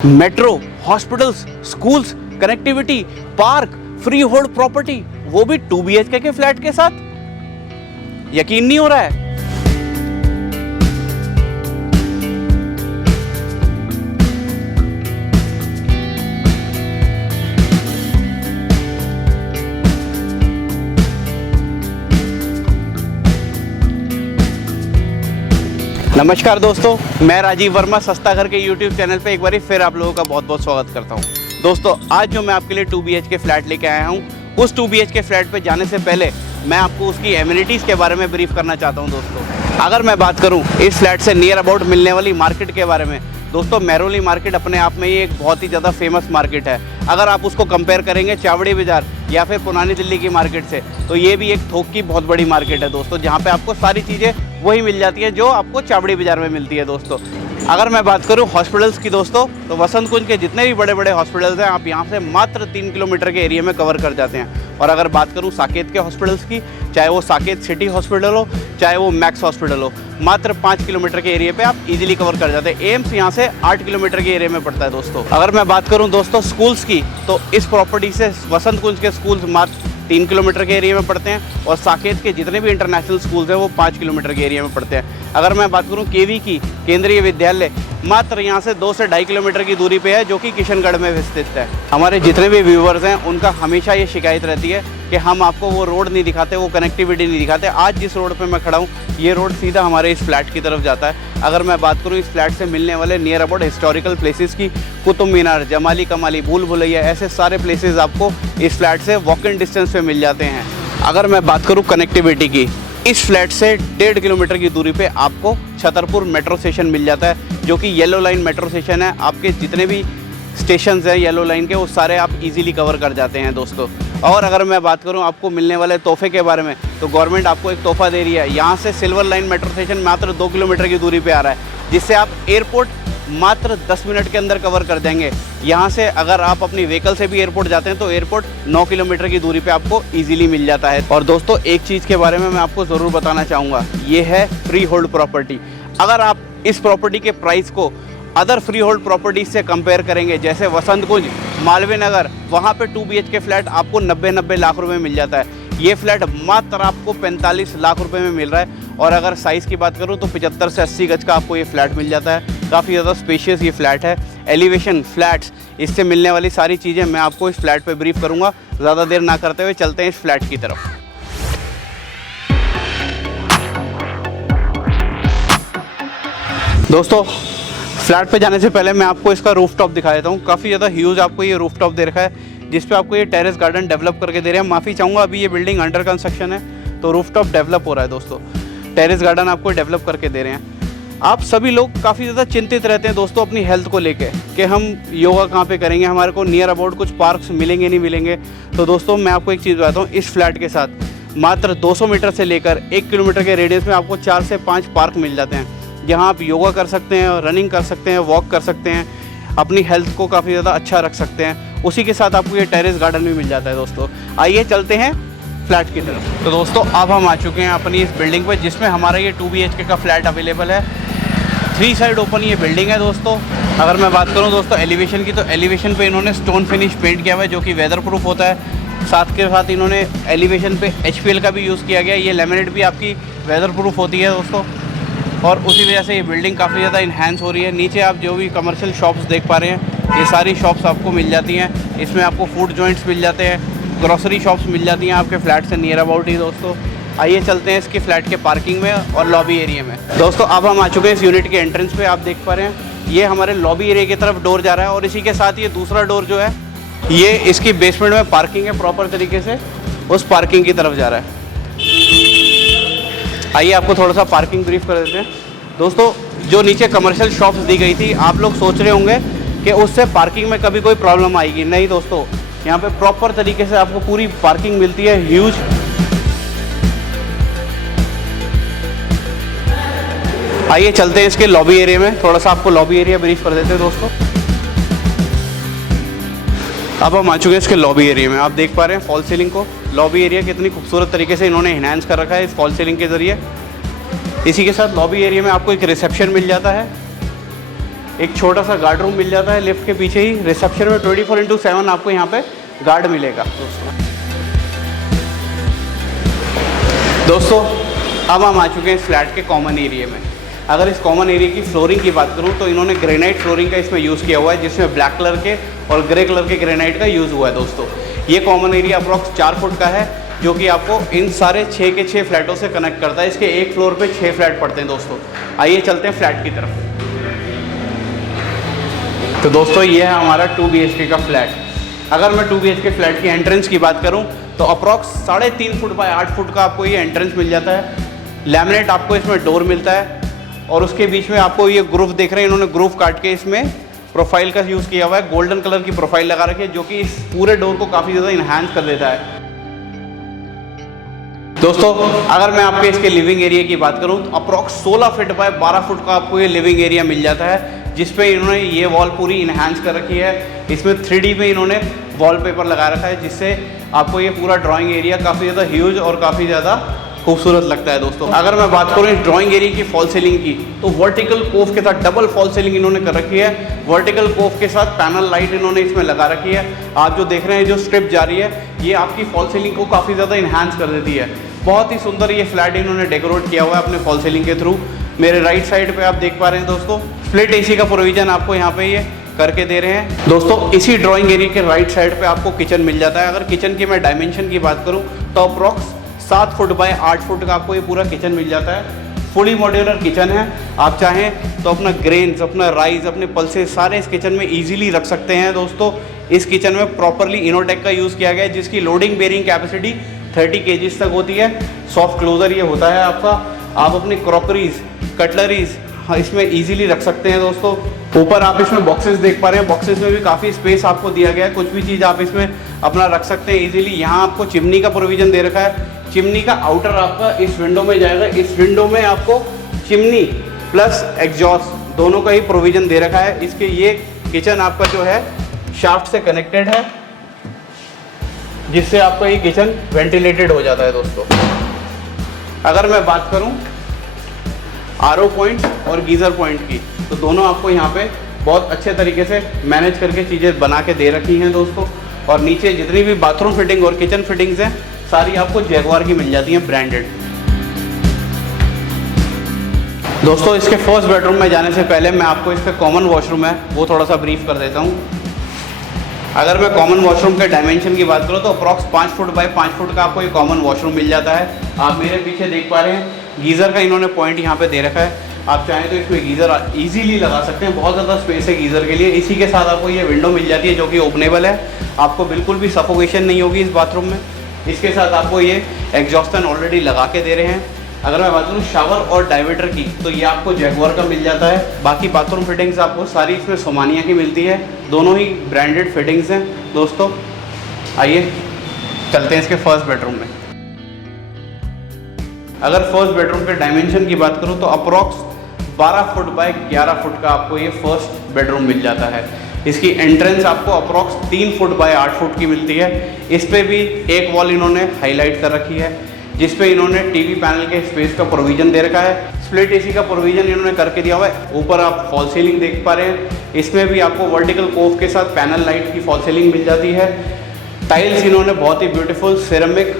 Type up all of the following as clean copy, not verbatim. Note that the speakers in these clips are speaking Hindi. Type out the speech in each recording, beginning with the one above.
Metro, hospitals, schools, connectivity, park, free hold property, वो भी 2 BHK के फ्लैट के साथ। यकीन नहीं हो रहा है? नमस्कार दोस्तों, मैं राजीव वर्मा सस्ता घर के YouTube चैनल पे एक बार फिर आप लोगों का बहुत बहुत स्वागत करता हूं। दोस्तों, आज जो मैं आपके लिए 2 BHK फ्लैट लेके आया हूं, उस 2 BHK फ्लैट पे जाने से पहले मैं आपको उसकी एमिनिटीज़ के बारे में ब्रीफ करना चाहता हूं। दोस्तों, अगर मैं बात करूं इस फ्लैट से नियर अबाउट मिलने वाली मार्केट के बारे में, दोस्तों मेहरौली मार्केट अपने आप में ही एक बहुत ही ज़्यादा फेमस मार्केट है। अगर आप उसको कंपेयर करेंगे चावड़ी बाज़ार या फिर पुरानी दिल्ली की मार्केट से, तो ये भी एक थोक की बहुत बड़ी मार्केट है दोस्तों, जहाँ पे आपको सारी चीज़ें वही मिल जाती है जो आपको चावड़ी बाज़ार में मिलती है। दोस्तों, अगर मैं बात करूं हॉस्पिटल्स की दोस्तों, तो वसंत कुंज के जितने भी बड़े बड़े हॉस्पिटल्स हैं आप यहां से मात्र 3 किलोमीटर के एरिया में कवर कर जाते हैं। और अगर बात करूं साकेत के हॉस्पिटल्स की, चाहे वो साकेत सिटी हॉस्पिटल हो, चाहे वो मैक्स हॉस्पिटल हो, मात्र 5 किलोमीटर के एरिया पे आप इजीली कवर कर जाते हैं। एम्स यहाँ से 8 किलोमीटर के एरिया में पड़ता है। दोस्तों, अगर मैं बात करूँ दोस्तों स्कूल्स की, तो इस प्रॉपर्टी से वसंत कुंज के स्कूल्स मात्र 3 किलोमीटर के एरिया में पड़ते हैं और साकेत के जितने भी इंटरनेशनल स्कूल्स हैं वो 5 किलोमीटर के एरिया में पड़ते हैं। अगर मैं बात करूं केवी की, केंद्रीय विद्यालय, मात्र यहाँ से 2 से 2.5 किलोमीटर की दूरी पे है, जो कि किशनगढ़ में स्थित है। हमारे जितने भी व्यूवर्स हैं उनका हमेशा ये शिकायत रहती है कि हम आपको वो रोड नहीं दिखाते, वो कनेक्टिविटी नहीं दिखाते। आज जिस रोड पे मैं खड़ा हूँ, ये रोड सीधा हमारे इस फ्लैट की तरफ जाता है। अगर मैं बात करूँ इस फ्लैट से मिलने वाले नियर अबाउट हिस्टोरिकल प्लेसेस की, कुतुब मीनार, जमाली कमाली, भूल भुलैया, ऐसे सारे प्लेसेस आपको इस फ्लैट से वॉक इन डिस्टेंस पे मिल जाते हैं। अगर मैं बात करूँ कनेक्टिविटी की, इस फ्लैट से 1.5 किलोमीटर की दूरी पे आपको छतरपुर मेट्रो स्टेशन मिल जाता है, जो कि येलो लाइन मेट्रो स्टेशन है। आपके जितने भी स्टेशंस हैं येलो लाइन के, वो सारे आप इजीली कवर कर जाते हैं दोस्तों। और अगर मैं बात करूं आपको मिलने वाले तोहफे के बारे में, तो गवर्नमेंट आपको एक तोहफा दे रही है। यहाँ से सिल्वर लाइन मेट्रो स्टेशन मात्र 2 किलोमीटर की दूरी पे आ रहा है, जिससे आप एयरपोर्ट मात्र 10 मिनट के अंदर कवर कर देंगे। यहाँ से अगर आप अपनी व्हीकल से भी एयरपोर्ट जाते हैं तो एयरपोर्ट 9 किलोमीटर की दूरी पे आपको इजीली मिल जाता है। और दोस्तों, एक चीज़ के बारे में मैं आपको ज़रूर बताना चाहूँगा, ये है फ्री होल्ड प्रॉपर्टी। अगर आप इस प्रॉपर्टी के प्राइस को अदर फ्री होल्ड प्रॉपर्टीज से कंपेयर करेंगे, जैसे वसंत कुंज, मालवीय नगर, वहाँ पे 2 BHK फ्लैट आपको 90 लाख रुपए मिल जाता है। ये फ्लैट मात्र आपको 45 लाख रुपए में मिल रहा है। और अगर साइज़ की बात करूँ तो 75 से 80 गज का आपको ये फ्लैट मिल जाता है। काफ़ी ज़्यादा स्पेशियस ये फ्लैट है। एलिवेशन, फ्लैट्स, इससे मिलने वाली सारी चीज़ें मैं आपको इस फ्लैट पर ब्रीफ करूँगा। ज़्यादा देर ना करते हुए चलते हैं इस फ्लैट की तरफ। दोस्तों, फ्लैट पे जाने से पहले मैं आपको इसका रूफटॉप दिखा देता हूँ। काफ़ी ज़्यादा ह्यूज आपको ये रूफटॉप दे रखा है, जिस पे आपको ये टेरेस गार्डन डेवलप करके दे रहे हैं। माफ़ी चाहूँगा, अभी ये बिल्डिंग अंडर कंस्ट्रक्शन है, तो रूफटॉप डेवलप हो रहा है। दोस्तों, टेरेस गार्डन आपको डेवलप करके दे रहे हैं। आप सभी लोग काफ़ी ज़्यादा चिंतित रहते हैं दोस्तों अपनी हेल्थ को लेके, कि हम योगा कहाँ पे करेंगे, हमारे को नियर अबाउट कुछ पार्क्स मिलेंगे नहीं मिलेंगे। तो दोस्तों, मैं आपको एक चीज़ बताता हूँ, इस फ्लैट के साथ मात्र 200 मीटर से लेकर 1 किलोमीटर के रेडियस में आपको 4 से 5 पार्क मिल जाते हैं, जहाँ आप योगा कर सकते हैं, रनिंग कर सकते हैं, वॉक कर सकते हैं, अपनी हेल्थ को काफ़ी ज़्यादा अच्छा रख सकते हैं। उसी के साथ आपको ये टेरेस गार्डन भी मिल जाता है। दोस्तों, आइए चलते हैं फ्लैट की तरफ। तो दोस्तों, अब हम आ चुके हैं अपनी इस बिल्डिंग पर, जिसमें हमारा ये 2 BHK का फ्लैट अवेलेबल है। 3 साइड ओपन ये बिल्डिंग है। दोस्तों, अगर मैं बात करूँ दोस्तों एलिवेशन की, तो एलिवेशन पे इन्होंने स्टोन फिनिश पेंट किया हुआ है, जो कि वेदर प्रूफ होता है। साथ के साथ इन्होंने एलिवेशन पे HPL का भी यूज़ किया गया है। ये लेमिनेट भी आपकी वेदर प्रूफ होती है दोस्तों, और उसी वजह से ये बिल्डिंग काफ़ी ज़्यादा इन्हांस हो रही है। नीचे आप जो भी कमर्शियल शॉप्स देख पा रहे हैं, ये सारी शॉप्स आपको मिल जाती हैं। इसमें आपको फूड जॉइंट्स मिल जाते हैं, ग्रॉसरी शॉप्स मिल जाती हैं आपके फ्लैट से नियर अबाउट ही। दोस्तों, आइए चलते हैं इसके फ्लैट के पार्किंग में और लॉबी एरिया में। दोस्तों, अब हम आ चुके हैं इस यूनिट के एंट्रेंस पे। आप देख पा रहे हैं, ये हमारे लॉबी एरिया की तरफ डोर जा रहा है, और इसी के साथ ये दूसरा डोर जो है, ये इसकी बेसमेंट में पार्किंग है, प्रॉपर तरीके से उस पार्किंग की तरफ जा रहा है। आइए आपको थोड़ा सा पार्किंग ब्रीफ कर देते हैं। दोस्तों, जो नीचे कमर्शियल शॉप्स दी गई थी, आप लोग सोच रहे होंगे कि उससे पार्किंग में कभी कोई प्रॉब्लम आएगी। नहीं दोस्तों, यहाँ पे प्रॉपर तरीके से आपको पूरी पार्किंग मिलती है, ह्यूज। आइए चलते हैं इसके लॉबी एरिया में, थोड़ा सा आपको लॉबी एरिया ब्रीफ कर देते हैं। दोस्तों, अब हम आ चुके हैं इसके लॉबी एरिया में। आप देख पा रहे हैं फॉल सीलिंग को, लॉबी एरिया कितनी खूबसूरत तरीके से इन्होंने इन्हांस कर रखा है इस फॉल सीलिंग के ज़रिए। इसी के साथ लॉबी एरिया में आपको एक रिसेप्शन मिल जाता है, एक छोटा सा गार्ड रूम मिल जाता है लिफ्ट के पीछे ही। रिसेप्शन में 24/7 आपको यहाँ पे गार्ड मिलेगा दोस्तों। अब हम आ चुके हैं इस फ्लैट के कॉमन एरिया में। अगर इस कॉमन एरिया की फ्लोरिंग की बात करूं तो इन्होंने ग्रेनाइट फ्लोरिंग का इसमें यूज़ किया हुआ है, जिसमें ब्लैक कलर के और ग्रे कलर के ग्रेनाइट का यूज़ हुआ है दोस्तों। ये कॉमन एरिया अप्रॉक्स 4 फुट का है, जो कि आपको इन सारे 6 के 6 फ्लैटों से कनेक्ट करता है। इसके एक फ्लोर पे 6 फ्लैट पड़ते हैं दोस्तों। आइए चलते हैं फ्लैट की तरफ। तो दोस्तों ये है हमारा 2 BHK का फ्लैट। अगर मैं 2 BHK फ्लैट की एंट्रेंस की बात करूं तो अप्रॉक्स 3.5 फुट बाय 8 फुट का आपको ये एंट्रेंस मिल जाता है। लैमिनेट आपको इसमें डोर मिलता है और उसके बीच में आपको ये ग्रूव देख रहे हैं, इन्होंने ग्रूव काट के इसमें प्रोफाइल का यूज़ किया हुआ है। गोल्डन कलर की प्रोफाइल लगा रखी है, जो कि इस पूरे डोर को काफ़ी ज़्यादा इन्हांस कर देता है दोस्तों। अगर मैं आपके इसके लिविंग एरिया की बात करूं तो अप्रॉक्स 16 फीट बाय 12 फुट का आपको ये लिविंग एरिया मिल जाता है, जिसपे इन्होंने ये वॉल पूरी इन्हांस कर रखी है। इसमें 3D में इन्होंने वॉलपेपर लगा रखा है, जिससे आपको ये पूरा ड्राइंग एरिया काफ़ी ज़्यादा ह्यूज और काफ़ी ज़्यादा खूबसूरत लगता है दोस्तों। अगर मैं बात करूँ इस ड्राइंग एरिया की फॉल सीलिंग की तो वर्टिकल कोफ के साथ डबल फॉल सीलिंग इन्होंने कर रखी है। वर्टिकल कोफ के साथ पैनल लाइट इन्होंने इसमें लगा रखी है। आप जो देख रहे हैं जो स्ट्रिप जा रही है, ये आपकी फॉल सीलिंग को काफ़ी ज़्यादा इन्हांस कर देती है। बहुत ही सुंदर ये फ्लैट इन्होंने डेकोरेट किया हुआ है अपने फॉल सीलिंग के थ्रू। मेरे राइट साइड पे आप देख पा रहे हैं दोस्तों, स्प्लिट एसी का प्रोविजन आपको यहाँ पे ये करके दे रहे हैं दोस्तों। इसी ड्राइंग एरिया के राइट साइड पे आपको किचन मिल जाता है। अगर किचन की मैं डायमेंशन की बात करूँ तो अप्रॉक्स 7 फुट बाय 8 फुट का आपको ये पूरा किचन मिल जाता है। फुली मॉड्यूलर किचन है। आप चाहें तो अपना ग्रेन्स, अपना राइस, अपने पल्सेस सारे इस किचन में इजीली रख सकते हैं दोस्तों। इस किचन में प्रॉपरली इनोटेक का यूज़ किया गया है, जिसकी लोडिंग बेयरिंग कैपेसिटी 30 kg तक होती है। सॉफ्ट क्लोजर ये होता है आपका। आप अपनी क्रॉकरीज, कटलरीज इसमें इजीली रख सकते हैं दोस्तों। ऊपर आप इसमें बॉक्सेस देख पा रहे हैं, बॉक्सेस में भी काफ़ी स्पेस आपको दिया गया है। कुछ भी चीज़ आप इसमें अपना रख सकते हैं इजीली। यहाँ आपको चिमनी का प्रोविज़न दे रखा है। चिमनी का आउटर आपका इस विंडो में जाएगा। इस विंडो में आपको चिमनी प्लस एग्जॉस्ट दोनों का ही प्रोविज़न दे रखा है। इसके ये किचन आपका जो है शाफ्ट से कनेक्टेड है, जिससे आपका ये किचन वेंटिलेटेड हो जाता है दोस्तों। अगर मैं बात करूं आरओ पॉइंट और गीज़र पॉइंट की, तो दोनों आपको यहाँ पे बहुत अच्छे तरीके से मैनेज करके चीज़ें बना के दे रखी हैं दोस्तों। और नीचे जितनी भी बाथरूम फिटिंग और किचन फिटिंग्स हैं सारी आपको जैगुआर की मिल जाती हैं, ब्रांडेड दोस्तों। इसके फर्स्ट बेडरूम में जाने से पहले मैं आपको इसका कॉमन वॉशरूम है वो थोड़ा सा ब्रीफ कर देता हूँ। अगर मैं कॉमन वॉशरूम के डायमेंशन की बात करूँ तो अप्रॉक्स 5 फुट बाय 5 फुट का आपको ये कॉमन वॉशरूम मिल जाता है। आप मेरे पीछे देख पा रहे हैं गीज़र का इन्होंने पॉइंट यहाँ पे दे रखा है। आप चाहें तो इसमें गीज़र इजीली लगा सकते हैं, बहुत ज़्यादा स्पेस है गीज़र के लिए। इसी के साथ आपको ये विंडो मिल जाती है जो कि ओपनेबल है। आपको बिल्कुल भी सफोकेशन नहीं होगी इस बाथरूम में। इसके साथ आपको ये एग्जॉस्ट फैन ऑलरेडी लगा के दे रहे हैं। अगर मैं बात करूँ शावर और डाइवर्टर की तो ये आपको जैगुआर का मिल जाता है। बाकी बाथरूम फिटिंग्स आपको सारी इसमें सोमानिया की मिलती है। दोनों ही ब्रांडेड फिटिंग्स हैं दोस्तों। आइए चलते हैं इसके फर्स्ट बेडरूम में। अगर फर्स्ट बेडरूम के डायमेंशन की बात करूँ तो अप्रॉक्स 12 फुट बाय 11 फुट का आपको ये फर्स्ट बेडरूम मिल जाता है। इसकी एंट्रेंस आपको अप्रॉक्स 3 फुट बाय 8 फुट की मिलती है। इस पर भी एक वॉल इन्होंने हाईलाइट कर रखी है, जिस पे इन्होंने टीवी पैनल के स्पेस का प्रोविज़न दे रखा है। स्प्लिट एसी का प्रोविज़न इन्होंने करके दिया हुआ है। ऊपर आप फॉल सीलिंग देख पा रहे हैं, इसमें भी आपको वर्टिकल कोफ के साथ पैनल लाइट की फॉल सीलिंग मिल जाती है। टाइल्स इन्होंने बहुत ही ब्यूटीफुल सिरेमिक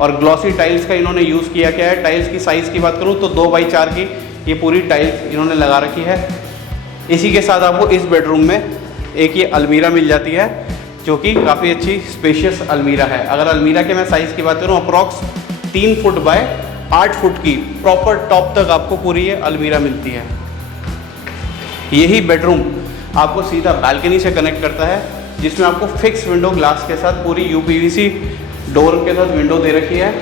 और ग्लॉसी टाइल्स का इन्होंने यूज़ किया गया है। टाइल्स की साइज़ की बात करूँ तो 2x4 की ये पूरी टाइल्स इन्होंने लगा रखी है। इसी के साथ आपको इस बेडरूम में एक ये अलमीरा मिल जाती है, जो कि काफ़ी अच्छी स्पेशियस अलमीरा है। अगर अलमीरा के मैं साइज़ की बात करूँ अप्रॉक्स 3 फुट बाय 8 फुट की प्रॉपर टॉप तक आपको पूरी ये अलमीरा मिलती है। यही बेडरूम आपको सीधा बालकनी से कनेक्ट करता है, जिसमें आपको फिक्स विंडो ग्लास के साथ पूरी UPVC डोर के साथ विंडो दे रखी है।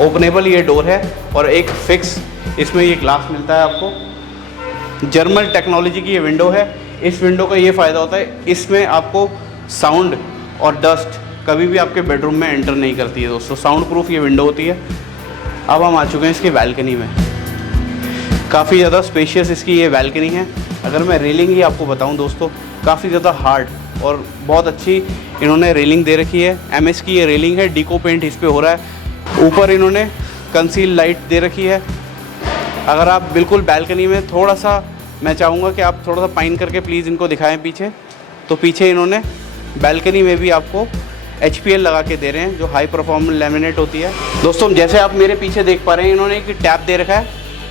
ओपनेबल ये डोर है और एक फिक्स इसमें ये ग्लास मिलता है आपको। जर्मन टेक्नोलॉजी की ये विंडो है। इस विंडो का ये फ़ायदा होता है, इसमें आपको साउंड और डस्ट कभी भी आपके बेडरूम में एंटर नहीं करती है दोस्तों। साउंड प्रूफ ये विंडो होती है। अब हम आ चुके हैं इसकी बालकनी में। काफ़ी ज़्यादा स्पेशियस इसकी ये बालकनी है। अगर मैं रेलिंग ही आपको बताऊं दोस्तों, काफ़ी ज़्यादा हार्ड और बहुत अच्छी इन्होंने रेलिंग दे रखी है। MS की ये रेलिंग है, डीको पेंट इस पे हो रहा है। ऊपर इन्होंने कंसील लाइट दे रखी है। अगर आप बिल्कुल बालकनी में थोड़ा सा मैं चाहूँगा कि आप थोड़ा सा पाइन करके प्लीज़ इनको दिखाएं पीछे। तो पीछे इन्होंने बैल्कनी में भी आपको HPL लगा के दे रहे हैं, जो हाई परफॉर्मेंस लैमिनेट होती है। दोस्तों जैसे आप मेरे पीछे देख पा रहे हैं, इन्होंने एक टैप दे रखा है,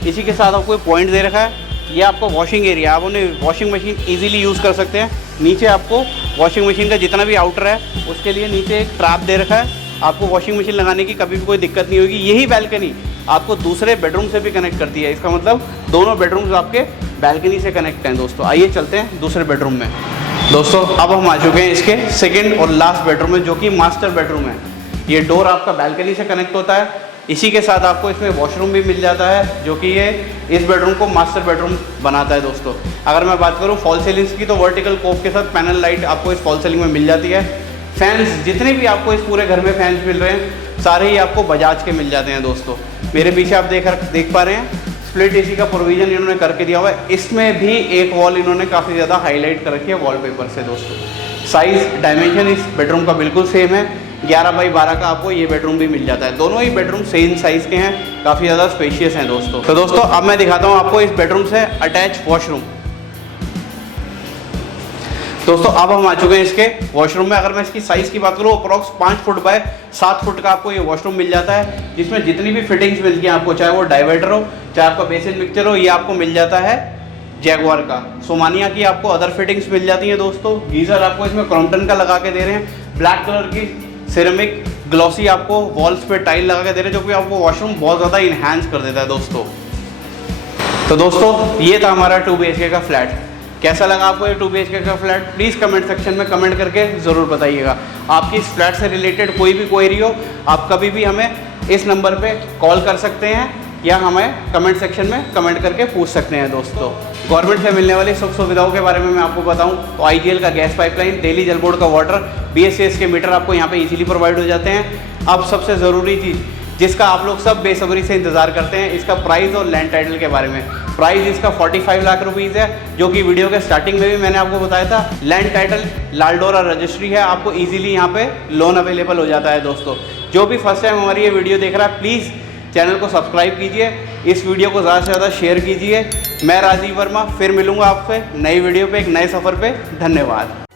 इसी के साथ आपको एक पॉइंट दे रखा है। ये आपको वॉशिंग एरिया, आप उन्हें वॉशिंग मशीन ईजिली यूज़ कर सकते हैं। नीचे आपको वॉशिंग मशीन का जितना भी आउटर है उसके लिए नीचे एक ट्रैप दे रखा है, आपको वॉशिंग मशीन लगाने की कभी भी कोई दिक्कत नहीं होगी। यही बैल्कनी आपको दूसरे बेडरूम से भी कनेक्ट करती है, इसका मतलब दोनों बेडरूम्स आपके बैल्कनी से कनेक्ट हैं। दोस्तों आइए चलते हैं दूसरे बेडरूम में। दोस्तों अब हम आ चुके हैं इसके सेकंड और लास्ट बेडरूम में, जो कि मास्टर बेडरूम है। ये डोर आपका बैल्कनी से कनेक्ट होता है, इसी के साथ आपको इसमें वॉशरूम भी मिल जाता है, जो कि ये इस बेडरूम को मास्टर बेडरूम बनाता है। दोस्तों अगर मैं बात करूँ फॉल सीलिंग्स की, तो वर्टिकल कोप के साथ पैनल लाइट आपको इस फॉल सीलिंग में मिल जाती है। फैंस जितने भी आपको इस पूरे घर में फैंस मिल रहे हैं सारे ही आपको बजाज के मिल जाते हैं। दोस्तों मेरे पीछे आप देख पा रहे हैं स्प्लिट AC का प्रोविज़न इन्होंने करके दिया हुआ है। इसमें भी एक वॉल इन्होंने काफ़ी ज़्यादा हाईलाइट कर रखी है वॉलपेपर से। दोस्तों साइज़ डायमेंशन इस बेडरूम का बिल्कुल सेम है, 11 बाई 12 का आपको ये बेडरूम भी मिल जाता है। दोनों ही बेडरूम सेम साइज़ के हैं, काफ़ी ज़्यादा स्पेशियस हैं। दोस्तों तो दोस्तों अब मैं दिखाता हूँ आपको इस बेडरूम से अटैच वॉशरूम। दोस्तों अब हम आ चुके हैं इसके वॉशरूम में। अगर मैं इसकी साइज़ की बात करूँ, अप्रॉक्स 5 फुट बाय 7 फुट का आपको ये वॉशरूम मिल जाता है, जिसमें जितनी भी फिटिंग्स मिलती हैं आपको, चाहे वो डाइवर्टर हो, चाहे आपका बेसिन मिक्सचर हो, ये आपको मिल जाता है जैगुआर का। सोमानिया की आपको अदर फिटिंग्स मिल जाती हैं। दोस्तों गीज़र आपको इसमें क्रॉम्पटन का लगा के दे रहे हैं, ब्लैक कलर की सिरेमिक ग्लॉसी आपको वॉल्स पे टाइल लगा के दे रहे हैं, जो कि आपको वॉशरूम बहुत ज़्यादा इन्हांस कर देता है। दोस्तों तो दोस्तों ये था हमारा 2 BHK का फ्लैट। कैसा लगा आपको ये 2 BHK का फ्लैट? प्लीज़ कमेंट सेक्शन में कमेंट करके ज़रूर बताइएगा। आपकी इस फ्लैट से रिलेटेड कोई भी क्वेरी हो, आप कभी भी हमें इस नंबर पे कॉल कर सकते हैं या हमें कमेंट सेक्शन में कमेंट करके पूछ सकते हैं। दोस्तों गवर्नमेंट से मिलने वाली सुख सुविधाओं के बारे में मैं आपको बताऊं तो IGL का गैस पाइपलाइन, दिल्ली जल बोर्ड का वाटर, BSCS के मीटर आपको यहाँ पे इजीली प्रोवाइड हो जाते हैं। अब सबसे ज़रूरी चीज़ जिसका आप लोग सब बेसब्री से इंतज़ार करते हैं, इसका प्राइस और लैंड टाइटल के बारे में। प्राइस इसका 45 लाख रुपीज़ है, जो कि वीडियो के स्टार्टिंग में भी मैंने आपको बताया था। लैंड टाइटल लालडोरा रजिस्ट्री है, आपको इजीली यहाँ पे लोन अवेलेबल हो जाता है। दोस्तों जो भी फर्स्ट टाइम हमारी ये वीडियो देख रहा है, प्लीज़ चैनल को सब्सक्राइब कीजिए, इस वीडियो को ज़्यादा से ज़्यादा शेयर कीजिए। मैं राजीव वर्मा फिर मिलूँगा आपसे नई वीडियो पे, एक नए सफ़र पे। धन्यवाद।